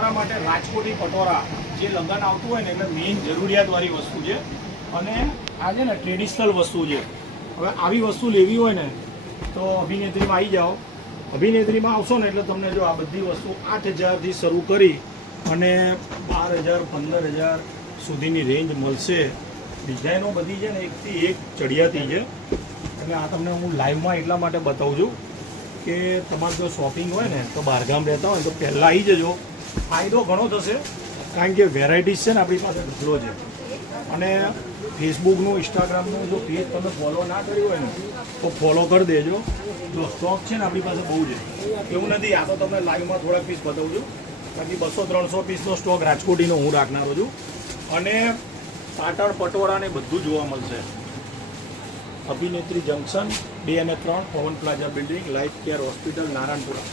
તમારા માટે રાજકોટી પટોળા જે લગ્ન આવતું હોય ને એટલે મેઇન જરૂરિયાતવાળી વસ્તુ છે અને આ છે ને ટ્રેડિશનલ વસ્તુ છે. હવે આવી વસ્તુ લેવી હોય ને તો અભિનેત્રીમાં આવી જાઓ. અભિનેત્રીમાં આવશો ને એટલે તમને જો આ બધી વસ્તુ 8,000થી શરૂ કરી અને 12,000 15,000 સુધીની રેન્જ મળશે. ડિઝાઇનો બધી છે ને એકથી એક ચડિયાતી છે. એટલે આ તમને હું લાઈવમાં એટલા માટે બતાવું છું કે તમારે જો શોપિંગ હોય ને તો બહારગામ રહેતા હોય તો પહેલાં આવી જજો. ફાયદો ઘણો થશે કારણ કે વેરાયટીઝ છે ને આપણી પાસે ઢગલો છે. અને ફેસબુકનું ઇન્સ્ટાગ્રામનું જો પેજ તમે ફોલો ના કર્યું હોય ને તો ફોલો કરી દેજો. જો સ્ટોક છે ને આપણી પાસે બહુ છે, એવું નથી. આ તો તમને લાઈવમાં થોડાક પીસ બતાવું છું. બાકી 200-300 પીસનો સ્ટોક રાજકોટીનો હું રાખનારો છું. અને પાટણ પટોળા ને બધું જોવા મળશે. અભિનેત્રી જંકશન 2 અને 3 પવન plaza building, life care hospital, Narayanpura.